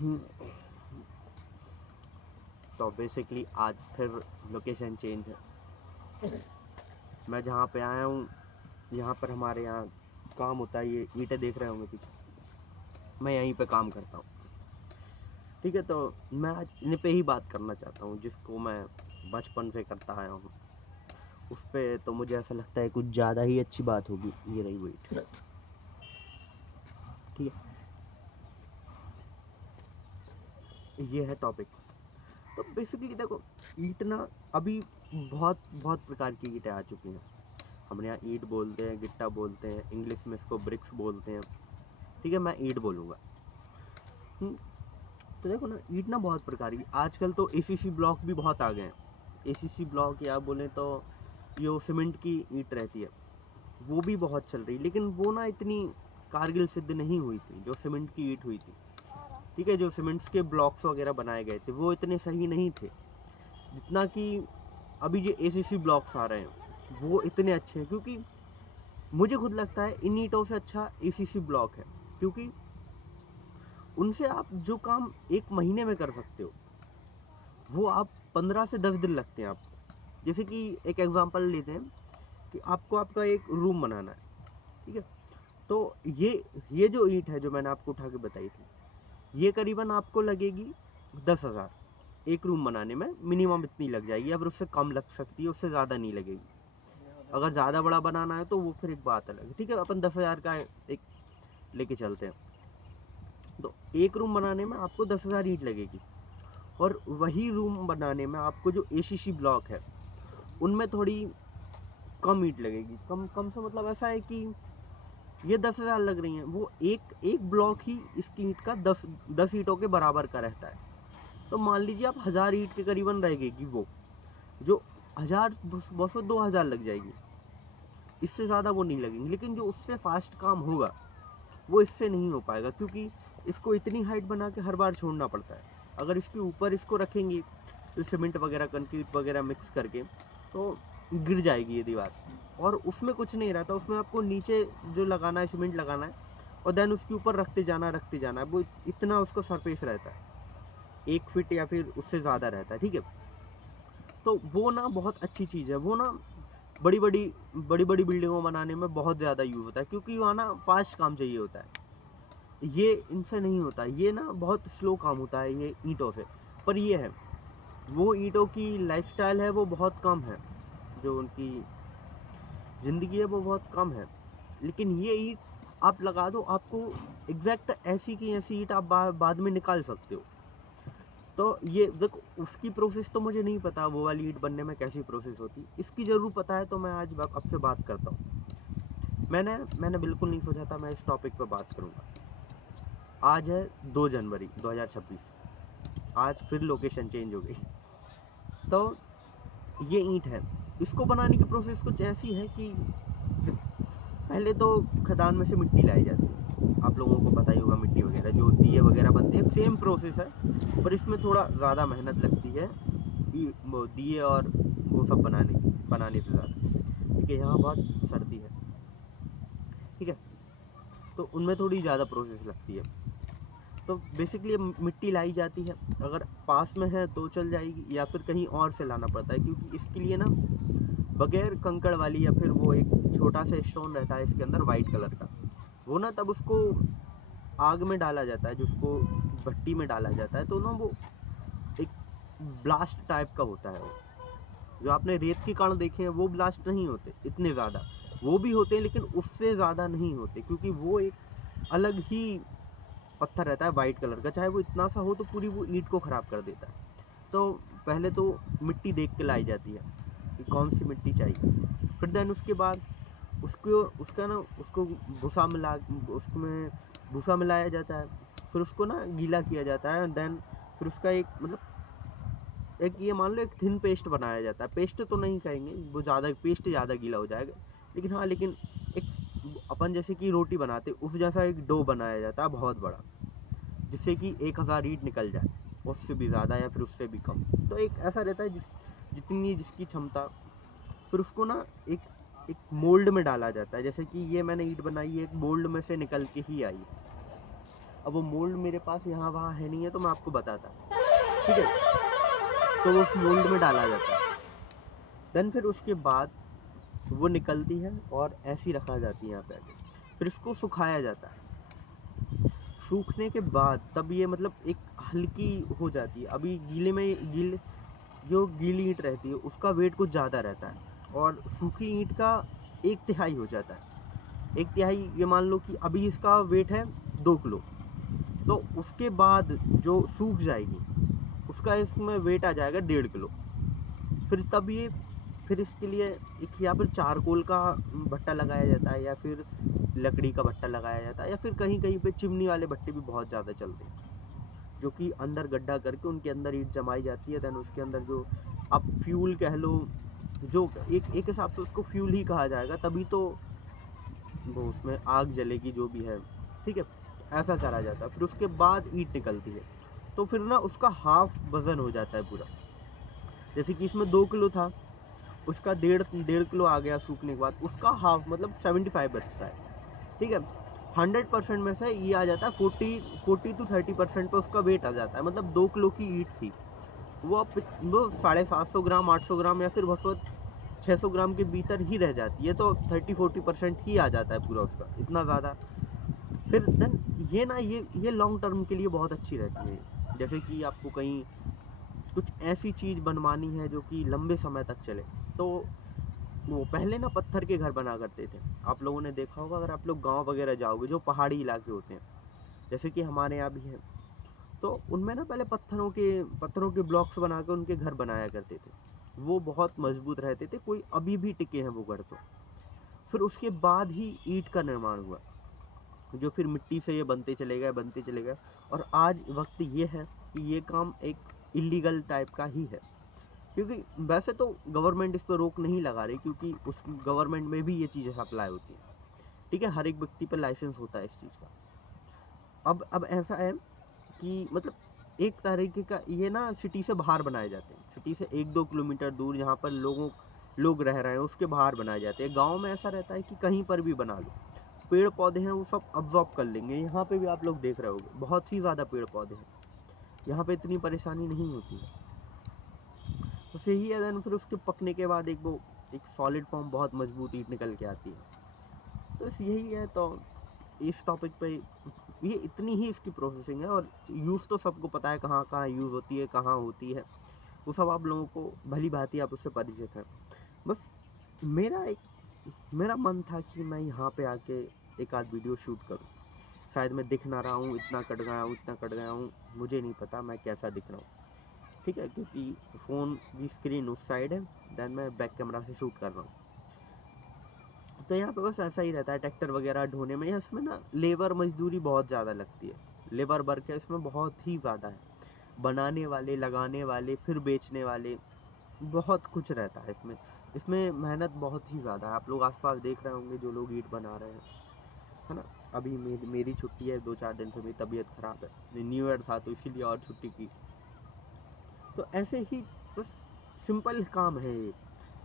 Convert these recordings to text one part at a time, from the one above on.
हम्म, तो बेसिकली आज फिर लोकेशन चेंज है। मैं जहाँ पे आया हूँ यहाँ पर हमारे यहाँ काम होता है, ये ईंटें देख रहे होंगे पीछे, मैं यहीं पे काम करता हूँ। ठीक है, तो मैं आज इन पे ही बात करना चाहता हूँ जिसको मैं बचपन से करता आया हूँ। उस पे तो मुझे ऐसा लगता है कुछ ज़्यादा ही अच्छी बात होगी। ये रही वेट, ठीक है, ये है टॉपिक। तो बेसिकली देखो, ईंट ना अभी बहुत बहुत प्रकार की ईंटें आ चुकी हैं। हमारे यहाँ ईंट बोलते हैं, गिट्टा बोलते हैं, इंग्लिश में इसको ब्रिक्स बोलते हैं। ठीक है, मैं ईंट बोलूँगा। तो देखो ना, ईंट ना बहुत प्रकार की, आजकल तो एसीसी ब्लॉक भी बहुत आ गए हैं। एसीसी ब्लॉक या बोले तो जो सीमेंट की ईंट रहती है वो भी बहुत चल रही, लेकिन वो ना इतनी कारगिल सिद्ध नहीं हुई थी जो सीमेंट की ईंट हुई थी। ठीक है, जो सीमेंट्स के ब्लॉक्स वगैरह बनाए गए थे वो इतने सही नहीं थे जितना कि अभी जो एसीसी ब्लॉक्स आ रहे हैं वो इतने अच्छे हैं। क्योंकि मुझे खुद लगता है इन ईंटों से अच्छा एसीसी ब्लॉक है, क्योंकि उनसे आप जो काम एक महीने में कर सकते हो वो आप 15 से 10 दिन लगते हैं आपको। जैसे कि एक एग्जांपल लेते हैं कि आपको आपका एक रूम बनाना है। ठीक है, तो ये जो ईंट है जो मैंने आपको उठा के बताई थी, ये करीबन आपको लगेगी 10,000 एक रूम बनाने में, मिनिमम इतनी लग जाएगी, या फिर उससे कम लग सकती है, उससे ज़्यादा नहीं लगेगी। अगर ज़्यादा बड़ा बनाना है तो वो फिर एक बात अलग है। ठीक है, अपन 10,000 का एक लेके चलते हैं। तो एक रूम बनाने में आपको 10,000 ईंट लगेगी, और वही रूम बनाने में आपको जो एसीसी ब्लॉक है उनमें थोड़ी कम ईंट लगेगी। कम कम से मतलब ऐसा है कि ये 10,000 लग रही हैं, वो एक एक ब्लॉक ही इसकी ईंट का 10 ईंटों के बराबर का रहता है। तो मान लीजिए आप 1,000 ईंट के करीबन रहेगी, वो जो 1,000 200 2,000 लग जाएगी, इससे ज़्यादा वो नहीं लगेंगी। लेकिन जो उससे फास्ट काम होगा वो इससे नहीं हो पाएगा, क्योंकि इसको इतनी हाइट बना के हर बार छोड़ना पड़ता है। अगर इसके ऊपर इसको रखेंगे तो सीमेंट वगैरह कंक्रीट वगैरह मिक्स करके, तो गिर जाएगी ये दीवार। और उसमें कुछ नहीं रहता, उसमें आपको नीचे जो लगाना है सीमेंट लगाना है, और देन उसके ऊपर रखते जाना है। वो इतना उसको सरफेस रहता है, 1 फीट या फिर उससे ज़्यादा रहता है। ठीक है, तो वो ना बहुत अच्छी चीज़ है। वो ना बड़ी बड़ी बिल्डिंगों बनाने में बहुत ज़्यादा यूज़ होता है, क्योंकि वहाँ ना फास्ट काम चाहिए होता है। ये इनसे नहीं होता, ये ना बहुत स्लो काम होता है ये ईंटों से। पर ये है, वो ईंटों की लाइफस्टाइल है वो बहुत कम है, जो उनकी ज़िंदगी है वो बहुत कम है। लेकिन ये ईंट आप लगा दो, आपको एग्जैक्ट ऐसी की ऐसी ईंट आप बाद में निकाल सकते हो। तो ये देखो, उसकी प्रोसेस तो मुझे नहीं पता वो वाली ईंट बनने में कैसी प्रोसेस होती, इसकी ज़रूर पता है, तो मैं आज आपसे बात करता हूँ। मैंने बिल्कुल नहीं सोचा था मैं इस टॉपिक पर बात करूँगा। आज है 2 जनवरी 2026, आज फिर लोकेशन चेंज हो गई। तो ये ईंट है, इसको बनाने की प्रोसेस कुछ ऐसी है कि पहले तो खदान में से मिट्टी लाई जाती है। आप लोगों को पता ही होगा, मिट्टी वगैरह जो दिए वगैरह बनते हैं, सेम प्रोसेस है, पर इसमें थोड़ा ज़्यादा मेहनत लगती है दिए और वो सब बनाने से ज़्यादा। ठीक है, यहाँ बहुत सर्दी है। ठीक है, तो उनमें थोड़ी ज़्यादा प्रोसेस लगती है। तो बेसिकली मिट्टी लाई जाती है, अगर पास में है तो चल जाएगी, या फिर कहीं और से लाना पड़ता है, क्योंकि इसके लिए ना बगैर कंकड़ वाली, या फिर वो एक छोटा सा स्टोन रहता है इसके अंदर वाइट कलर का, वो ना तब उसको आग में डाला जाता है, जिसको भट्टी में डाला जाता है, तो ना वो एक ब्लास्ट टाइप का होता है। वो जो आपने रेत के कण देखे हैं वो ब्लास्ट नहीं होते इतने ज़्यादा, वो भी होते हैं लेकिन उससे ज़्यादा नहीं होते, क्योंकि वो एक अलग ही पत्थर रहता है वाइट कलर का, चाहे वो इतना सा हो तो पूरी वो ईंट को ख़राब कर देता है। तो पहले तो मिट्टी देख के लाई जाती है कि कौन सी मिट्टी चाहिए, फिर देन उसके बाद उसको उसका ना उसको भूसा मिला उसमें भूसा मिलाया जाता है, फिर उसको ना गीला किया जाता है, देन फिर उसका एक मतलब एक ये मान लो एक थिन पेस्ट बनाया जाता है। पेस्ट तो नहीं कहेंगे, वो ज़्यादा पेस्ट ज़्यादा गीला हो जाएगा, लेकिन हाँ, लेकिन एक अपन जैसे कि रोटी बनाते उस जैसा एक डो बनाया जाता है बहुत बड़ा, जिससे कि 1,000 ईंट निकल जाए, उससे भी ज़्यादा या फिर उससे भी कम। तो एक ऐसा रहता है जितनी जिसकी क्षमता, फिर उसको ना एक एक मोल्ड में डाला जाता है। जैसे कि ये मैंने ईंट बनाई है एक मोल्ड में से निकल के ही आई है। अब वो मोल्ड मेरे पास यहाँ वहाँ है नहीं है तो मैं आपको बताता, ठीक है। तो वो उस मोल्ड में डाला जाता है, देन फिर उसके बाद वो निकलती है और ऐसी रखा जाती है यहाँ पे आके, फिर इसको सुखाया जाता है। सूखने के बाद तब ये मतलब एक हल्की हो जाती है। अभी गीले में जो गीली ईंट रहती है उसका वेट कुछ ज़्यादा रहता है और सूखी ईंट का 1/3 हो जाता है। 1/3 ये मान लो कि अभी इसका वेट है 2 किलो, तो उसके बाद जो सूख जाएगी उसका इसमें वेट आ जाएगा 1.5 किलो। फिर तब ये फिर इसके लिए एक या फिर चारकोल का भट्टा लगाया जाता है या फिर लकड़ी का भट्टा लगाया जाता है या फिर कहीं कहीं पे चिमनी वाले भट्टे भी बहुत ज़्यादा चलते हैं, जो कि अंदर गड्ढा करके उनके अंदर ईंट जमाई जाती है। देन उसके अंदर जो आप फ्यूल कह लो, जो एक एक हिसाब से उसको फ्यूल ही कहा जाएगा, तभी तो वो उसमें आग जलेगी जो भी है, ठीक है। ऐसा करा जाता है, फिर उसके बाद ईंट निकलती है, तो फिर ना उसका हाफ वज़न हो जाता है पूरा। जैसे कि इसमें 2 किलो था, उसका डेढ़ डेढ़ किलो आ गया सूखने के बाद, उसका हाफ मतलब 75 बचता है, ठीक है। 100% में से ये आ जाता है 40 to 30% पे उसका वेट आ जाता है। मतलब 2 किलो की ईंट थी, वो 750 ग्राम 800 ग्राम या फिर बस 600 ग्राम के भीतर ही रह जाती है, तो 30-40% ही आ जाता है पूरा उसका, इतना ज़्यादा। फिर देन ये ना ये लॉन्ग टर्म के लिए बहुत अच्छी रहती है। जैसे कि आपको कहीं कुछ ऐसी चीज़ बनवानी है जो कि लंबे समय तक चले, तो वो पहले ना पत्थर के घर बना करते थे। आप लोगों ने देखा होगा अगर आप लोग गांव वगैरह जाओगे, जो पहाड़ी इलाके होते हैं जैसे कि हमारे यहाँ भी हैं, तो उनमें ना पहले पत्थरों के ब्लॉक्स बना के उनके घर बनाया करते थे। वो बहुत मजबूत रहते थे, कोई अभी भी टिके हैं वो घर तो। फिर उसके बाद ही ईंट का निर्माण हुआ, जो फिर मिट्टी से ये बनते चले गए। और आज वक्त ये है कि ये काम एक इलीगल टाइप का ही है, क्योंकि वैसे तो गवर्नमेंट इस पर रोक नहीं लगा रही, क्योंकि उस गवर्नमेंट में भी ये चीज़ें सप्लाई होती हैं, ठीक है। हर एक व्यक्ति पर लाइसेंस होता है इस चीज़ का। अब ऐसा है कि मतलब एक तरीके का ये ना सिटी से बाहर बनाए जाते हैं, सिटी से 1-2 किलोमीटर दूर जहाँ पर लोग रह रहे हैं उसके बाहर बनाए जाते हैं। गांव में ऐसा रहता है कि कहीं पर भी बना लो, पेड़ पौधे हैं वो सब अब्जॉर्ब कर लेंगे। यहाँ पे भी आप लोग देख रहे होगे बहुत ही ज़्यादा पेड़ पौधे हैं, यहाँ पे इतनी परेशानी नहीं होती है। बस यही है। देन फिर उसके पकने के बाद एक सॉलिड फॉर्म बहुत मजबूत ईंट निकल के आती है। तो बस यही है। तो इस टॉपिक पे ये इतनी ही इसकी प्रोसेसिंग है, और यूज़ तो सबको पता है कहाँ कहाँ यूज़ होती है, कहाँ होती है, वो सब आप लोगों को भली भांति आप उससे परिचित हैं। बस मेरा मन था कि मैं यहाँ पे आके एक आध वीडियो शूट करूँ। शायद मैं दिख ना रहा हूँ, इतना कट गया हूँ, मुझे नहीं पता मैं कैसा दिख रहा हूँ, ठीक है, क्योंकि फ़ोन की स्क्रीन उस साइड है, देन मैं बैक कैमरा से शूट कर रहा हूँ। तो यहाँ पे बस ऐसा ही रहता है ट्रैक्टर वगैरह ढोने में। इसमें ना लेबर मजदूरी बहुत ज़्यादा लगती है, लेबर वर्क है इसमें बहुत ही ज़्यादा है। बनाने वाले, लगाने वाले, फिर बेचने वाले, बहुत कुछ रहता है इसमें। इसमें मेहनत बहुत ही ज़्यादा है। आप लोग आसपास देख रहे होंगे जो लोग ईंट बना रहे हैं, है ना। अभी मेरी छुट्टी है, 2-4 दिन से मेरी तबीयत ख़राब है, न्यू ईयर था तो इसीलिए और छुट्टी की। तो ऐसे ही बस सिंपल काम है ये,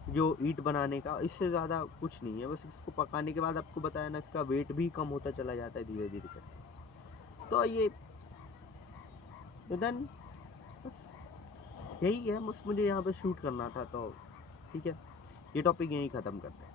जो ईंट बनाने का, इससे ज़्यादा कुछ नहीं है। बस इसको पकाने के बाद आपको बताया ना, इसका वेट भी कम होता चला जाता है धीरे धीरे करके। तो ये तो देन बस यही है। बस मुझे यहाँ पे शूट करना था, तो ठीक है, ये टॉपिक यहीं ख़त्म करते हैं।